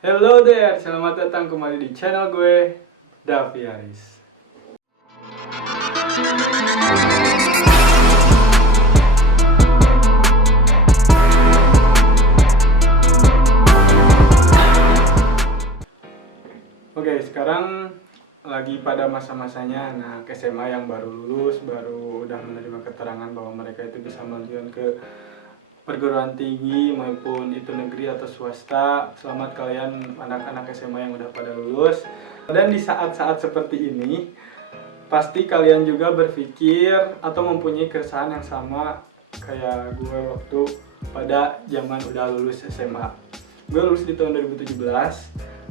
Hello there, selamat datang kembali di channel gue, Davi Aris. Oke, sekarang lagi pada masa-masanya anak SMA yang baru lulus, baru udah menerima keterangan bahwa mereka itu bisa melanjutkan ke perguruan tinggi maupun itu negeri atau swasta. Selamat kalian anak-anak SMA yang udah pada lulus. Dan di saat-saat seperti ini pasti kalian juga berpikir atau mempunyai keresahan yang sama kayak gue waktu pada zaman udah lulus SMA. Gue lulus di tahun 2017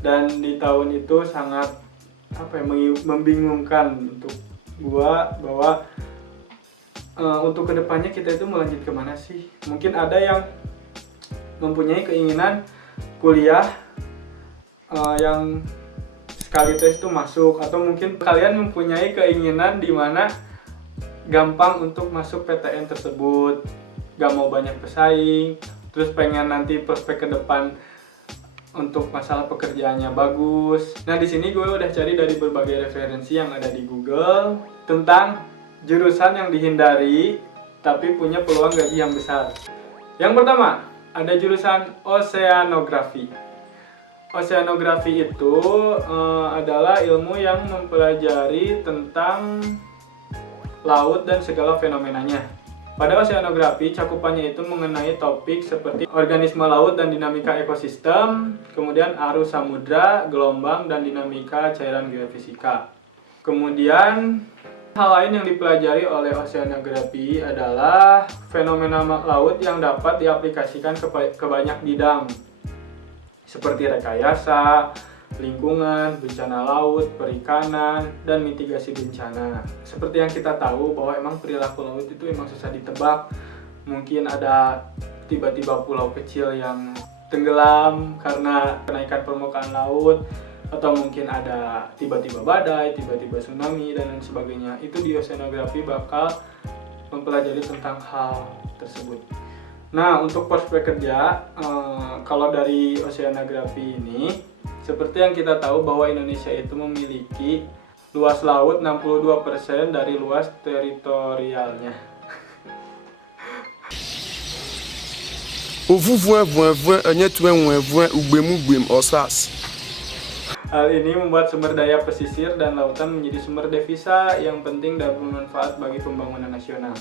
dan di tahun itu sangat membingungkan untuk gue bahwa untuk kedepannya kita itu melanjut kemana sih? Mungkin ada yang mempunyai keinginan kuliah yang sekali tes itu masuk, atau mungkin kalian mempunyai keinginan di mana gampang untuk masuk PTN tersebut, gak mau banyak pesaing, terus pengen nanti prospek ke depan untuk masalah pekerjaannya bagus. Nah, di sini gue udah cari dari berbagai referensi yang ada di Google tentang jurusan yang dihindari tapi punya peluang gaji yang besar. Yang pertama, ada jurusan oceanografi. Oceanografi itu adalah ilmu yang mempelajari tentang laut dan segala fenomenanya. Pada oceanografi, cakupannya itu mengenai topik seperti organisme laut dan dinamika ekosistem, kemudian arus samudra, gelombang, dan dinamika cairan geofisika. Kemudian hal lain yang dipelajari oleh oceanografi adalah fenomena laut yang dapat diaplikasikan ke banyak bidang seperti rekayasa, lingkungan, bencana laut, perikanan, dan mitigasi bencana. Seperti yang kita tahu bahwa emang perilaku laut itu emang susah ditebak. Mungkin ada tiba-tiba pulau kecil yang tenggelam karena kenaikan permukaan laut, atau mungkin ada tiba-tiba badai, tiba-tiba tsunami, dan lain sebagainya. Itu di oceanografi bakal mempelajari tentang hal tersebut. Nah, untuk prospek kerja, kalau dari oceanografi ini, seperti yang kita tahu bahwa Indonesia itu memiliki luas laut 62% dari luas teritorialnya. Hal ini membuat sumber daya pesisir dan lautan menjadi sumber devisa yang penting dan bermanfaat bagi pembangunan nasional.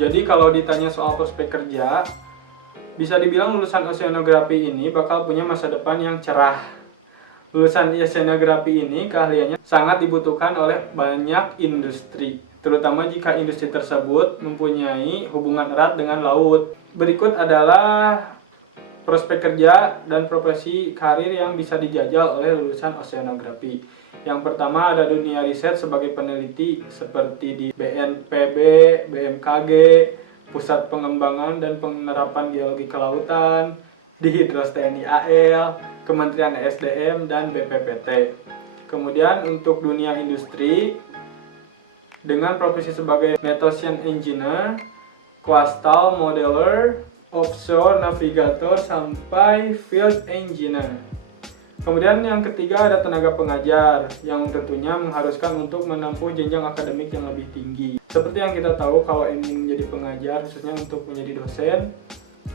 Jadi kalau ditanya soal prospek kerja, bisa dibilang lulusan oceanografi ini bakal punya masa depan yang cerah. Lulusan oceanografi ini keahliannya sangat dibutuhkan oleh banyak industri, terutama jika industri tersebut mempunyai hubungan erat dengan laut. Berikut adalah prospek kerja dan profesi karir yang bisa dijajal oleh lulusan oceanografi. Yang pertama ada dunia riset sebagai peneliti seperti di BNPB, BMKG, Pusat Pengembangan dan Penerapan Geologi Kelautan, di Hidros TNI AL, Kementerian SDM, dan BPPT. Kemudian untuk dunia industri dengan profesi sebagai Metocean Engineer, Coastal Modeler, Offshore Navigator, sampai Field Engineer. Kemudian yang ketiga ada tenaga pengajar yang tentunya mengharuskan untuk menempuh jenjang akademik yang lebih tinggi. Seperti yang kita tahu kalau ingin menjadi pengajar, khususnya untuk menjadi dosen,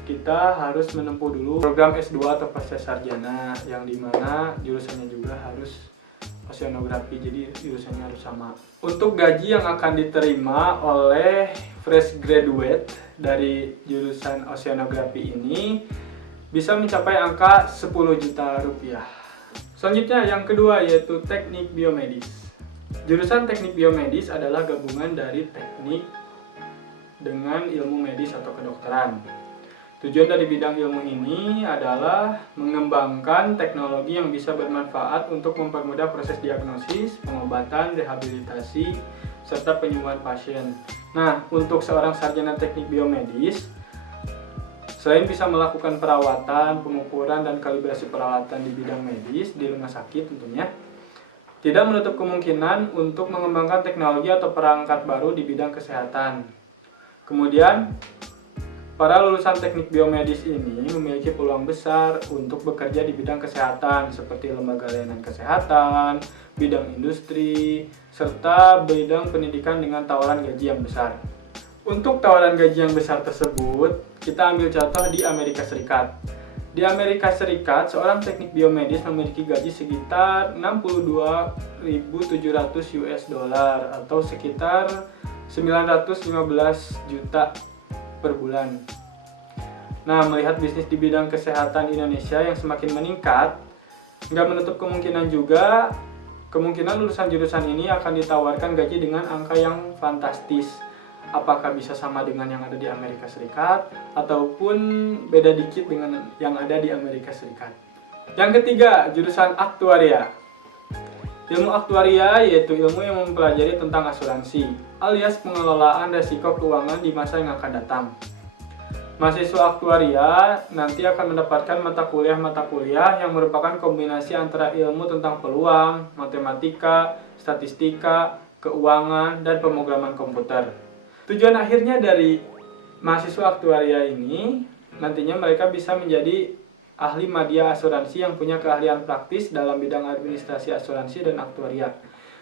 kita harus menempuh dulu program S2 atau pasca sarjana, yang dimana jurusannya juga harus oceanografi, jadi jurusannya harus sama. Untuk gaji yang akan diterima oleh fresh graduate dari jurusan oceanografi ini bisa mencapai angka 10 juta rupiah. Selanjutnya yang kedua yaitu teknik biomedis. Jurusan teknik biomedis adalah gabungan dari teknik dengan ilmu medis atau kedokteran. Tujuan dari bidang ilmu ini adalah mengembangkan teknologi yang bisa bermanfaat untuk mempermudah proses diagnosis, pengobatan, rehabilitasi, serta penyembuhan pasien. Nah, untuk seorang sarjana teknik biomedis, selain bisa melakukan perawatan, pengukuran, dan kalibrasi peralatan di bidang medis di rumah sakit tentunya, tidak menutup kemungkinan untuk mengembangkan teknologi atau perangkat baru di bidang kesehatan. Kemudian, Para lulusan teknik biomedis ini memiliki peluang besar untuk bekerja di bidang kesehatan seperti lembaga layanan kesehatan, bidang industri, serta bidang pendidikan dengan tawaran gaji yang besar. Untuk tawaran gaji yang besar tersebut, kita ambil contoh di Amerika Serikat. Di Amerika Serikat, seorang teknik biomedis memiliki gaji sekitar 62.700 US dollar atau sekitar 915 juta per bulan. Nah, melihat bisnis di bidang kesehatan Indonesia yang semakin meningkat, nggak menutup kemungkinan juga lulusan jurusan ini akan ditawarkan gaji dengan angka yang fantastis. Apakah bisa sama dengan yang ada di Amerika Serikat ataupun beda dikit dengan yang ada di Amerika Serikat. Yang ketiga, jurusan aktuaria. Ilmu aktuaria yaitu ilmu yang mempelajari tentang asuransi, alias pengelolaan risiko keuangan di masa yang akan datang. Mahasiswa aktuaria nanti akan mendapatkan mata kuliah yang merupakan kombinasi antara ilmu tentang peluang, matematika, statistika, keuangan, dan pemrograman komputer. Tujuan akhirnya dari mahasiswa aktuaria ini nantinya mereka bisa menjadi ahli media asuransi yang punya keahlian praktis dalam bidang administrasi asuransi dan aktuaria,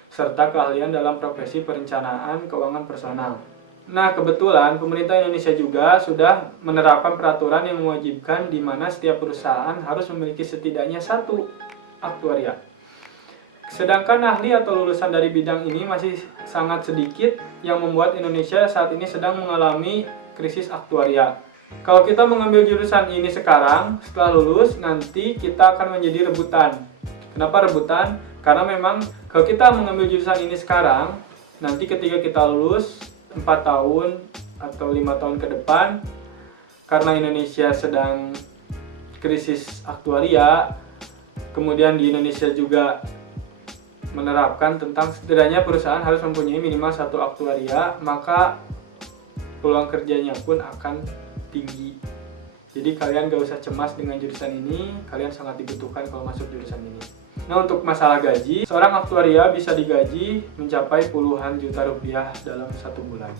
serta keahlian dalam profesi perencanaan keuangan personal. Nah, kebetulan pemerintah Indonesia juga sudah menerapkan peraturan yang mewajibkan di mana setiap perusahaan harus memiliki setidaknya satu aktuaria. Sedangkan ahli atau lulusan dari bidang ini masih sangat sedikit, yang membuat Indonesia saat ini sedang mengalami krisis aktuaria. Kalau kita mengambil jurusan ini sekarang, setelah lulus, nanti kita akan menjadi rebutan. Kenapa rebutan? Karena memang kalau kita mengambil jurusan ini sekarang, nanti ketika kita lulus 4 tahun atau 5 tahun ke depan, karena Indonesia sedang krisis aktuaria, kemudian di Indonesia juga menerapkan tentang setidaknya perusahaan harus mempunyai minimal satu aktuaria, maka peluang kerjanya pun akan tinggi. Jadi kalian gak usah cemas dengan jurusan ini, kalian sangat dibutuhkan kalau masuk jurusan ini. Nah, untuk masalah gaji, seorang aktuaria bisa digaji mencapai puluhan juta rupiah dalam 1 bulan.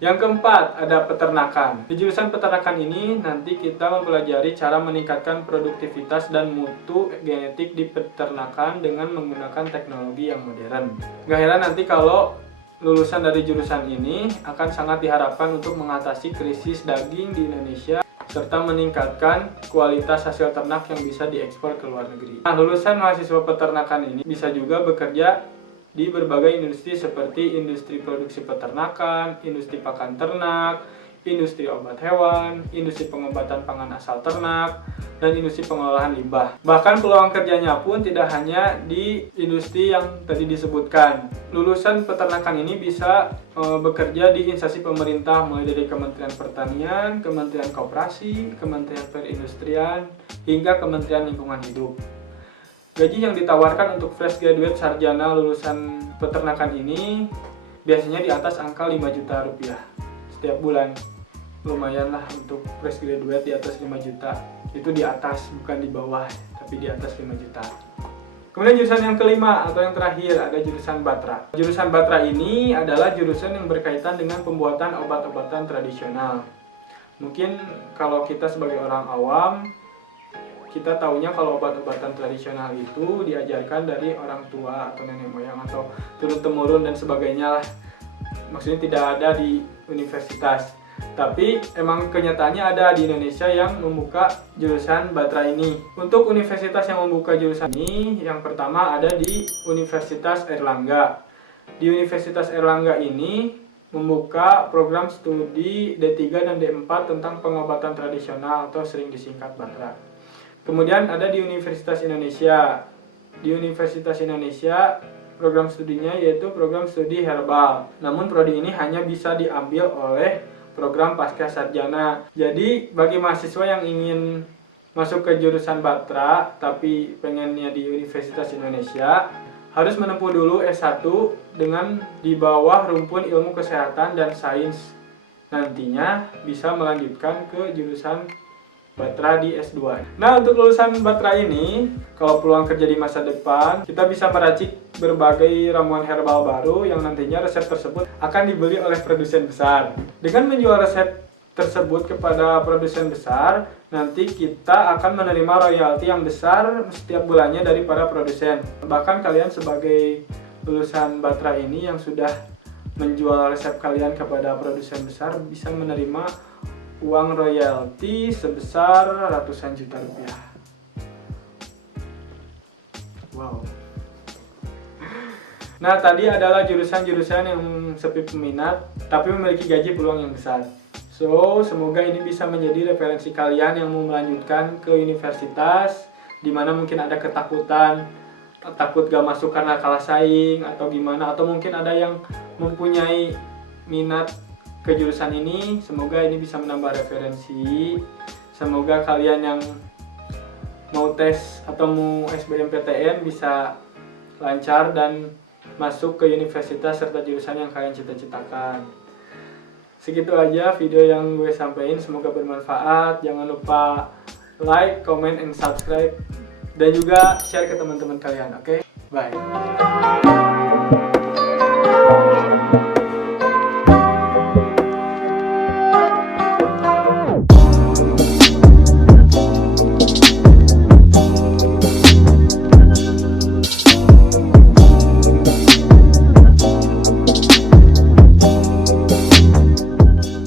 Yang keempat, ada peternakan. Di jurusan peternakan ini nanti kita mempelajari cara meningkatkan produktivitas dan mutu genetik di peternakan dengan menggunakan teknologi yang modern. Gak heran nanti kalau lulusan dari jurusan ini akan sangat diharapkan untuk mengatasi krisis daging di Indonesia serta meningkatkan kualitas hasil ternak yang bisa diekspor ke luar negeri. Nah, lulusan mahasiswa peternakan ini bisa juga bekerja di berbagai industri seperti industri produksi peternakan, industri pakan ternak, industri obat hewan, industri pengobatan pangan asal ternak, dan industri pengolahan limbah. Bahkan peluang kerjanya pun tidak hanya di industri yang tadi disebutkan. Lulusan peternakan ini bisa bekerja di instansi pemerintah mulai dari Kementerian Pertanian, Kementerian Koperasi, Kementerian Perindustrian, hingga Kementerian Lingkungan Hidup. Gaji yang ditawarkan untuk fresh graduate sarjana lulusan peternakan ini biasanya di atas angka 5 juta rupiah setiap bulan. Lumayan lah untuk fresh graduate di atas 5 juta. Itu di atas, bukan di bawah, tapi di atas 5 juta. Kemudian jurusan yang kelima atau yang terakhir ada jurusan Batra. Jurusan Batra ini adalah jurusan yang berkaitan dengan pembuatan obat-obatan tradisional. Mungkin kalau kita sebagai orang awam, kita taunya kalau obat-obatan tradisional itu diajarkan dari orang tua atau nenek moyang atau turun-temurun dan sebagainya lah. Maksudnya tidak ada di universitas. Tapi emang kenyataannya ada di Indonesia yang membuka jurusan Batra ini. Untuk universitas yang membuka jurusan ini, yang pertama ada di Universitas Airlangga. Di Universitas Airlangga ini membuka program studi D3 dan D4 tentang pengobatan tradisional atau sering disingkat Batra. Kemudian ada di Universitas Indonesia. Di Universitas Indonesia program studinya yaitu program studi herbal. Namun prodi ini hanya bisa diambil oleh program pasca sarjana. Jadi bagi mahasiswa yang ingin masuk ke jurusan Batra tapi pengennya di Universitas Indonesia, harus menempuh dulu S1 dengan di bawah rumpun ilmu kesehatan dan sains. Nantinya bisa melanjutkan ke jurusan Batra di S2. Nah, untuk lulusan Batra ini, kalau peluang kerja di masa depan, kita bisa meracik berbagai ramuan herbal baru yang nantinya resep tersebut akan dibeli oleh produsen besar. Dengan menjual resep tersebut kepada produsen besar, nanti kita akan menerima royalti yang besar setiap bulannya dari para produsen. Bahkan kalian sebagai lulusan Batra ini yang sudah menjual resep kalian kepada produsen besar bisa menerima uang royalti sebesar ratusan juta rupiah. Wow. Nah, tadi adalah jurusan-jurusan yang sepi peminat tapi memiliki gaji peluang yang besar. So, semoga ini bisa menjadi referensi kalian yang mau melanjutkan ke universitas di mana mungkin ada ketakutan, takut gak masuk karena kalah saing atau gimana, atau mungkin ada yang mempunyai minat ke jurusan ini. Semoga ini bisa menambah referensi. Semoga kalian yang mau tes atau mau SBMPTN bisa lancar dan masuk ke universitas serta jurusan yang kalian cita-citakan. Segitu aja video yang gue sampaikan, semoga bermanfaat. Jangan lupa like, comment, and subscribe, dan juga share ke teman-teman kalian. Oke? Bye.